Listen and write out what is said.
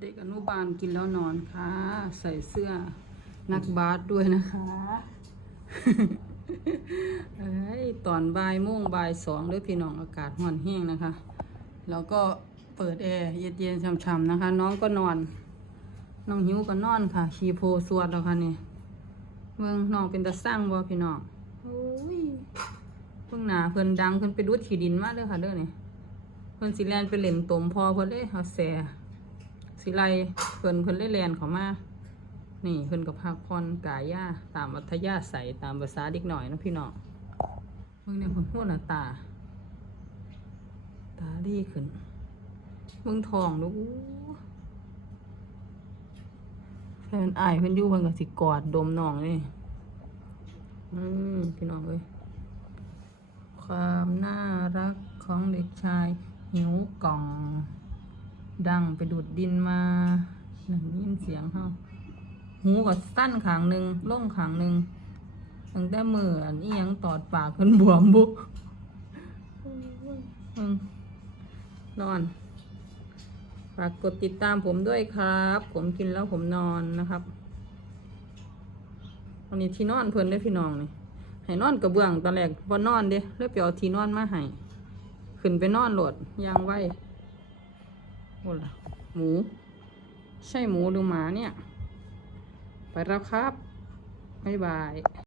เด็กอนุบาลกินแล้วนอนค่ะ ใส่เสื้อนักบาสด้วยนะคะเอ้ยตอนบ่ายโมงบ่ายสองเด้วยพี่น้องอากาศห่อนแห้งนะคะ แล้วก็เปิดแอร์เย็นๆช่ำๆนะคะ น้องก็นอน น้องหิวก็นอนค่ะชีโพสวดแล้วค่ะนี่เมืองน้องเป็นตาสร้างบ่พี่น้องโอ้ยเพิ่งหนาเพิ่นดังเพิ่นไปดูดขี้ดินมาเด้อค่ะเด้อนี่เพิ่นสิแลนไปเล่นตมพอเพิ่นเลยเอาแส สิไลเพิ่นเพิ่นเลยแลนเขามานี่เพิ่นกับพักผ่อนกายย่าตามอัธยาศัยตามภาษาเด็กหน่อยนะพี่น้องเพิ่งเนี่ยเพิ่นหัวหน้าตา ตาดีขึ้นเบิ่งทองดูอู้แฟนอายเพิ่นอยู่เพิ่นก็สิกอดดมน้องนี่อืมพี่น้องเอ้ยความน่ารักของเด็กชายหิวกล่อง ดังไปดูดดินมาหนั่นได้ยินเสียงเฮาหูก็สั้นขางหนึ่งล่งขางหนึ่งตั้งแต่มืออันนี้ยังตอดปากเพิ่นบวมบุอืมนอนฝากกดติดตามผมด้วยครับ ผมกินแล้วผมนอนนะครับวันนี้ที่นอนเพิ่นได้พี่น้องนี่ให้นอนกระเบื้องตอนแรกพอนอนเด้เลยไปเอาที่นอนมาให้ขึ้นไปนอนโหลดยางไว้ อ้ล่ะหมู ใช่หมูหรือหมาเนี่ย ไปแล้วครับ บ๊ายบาย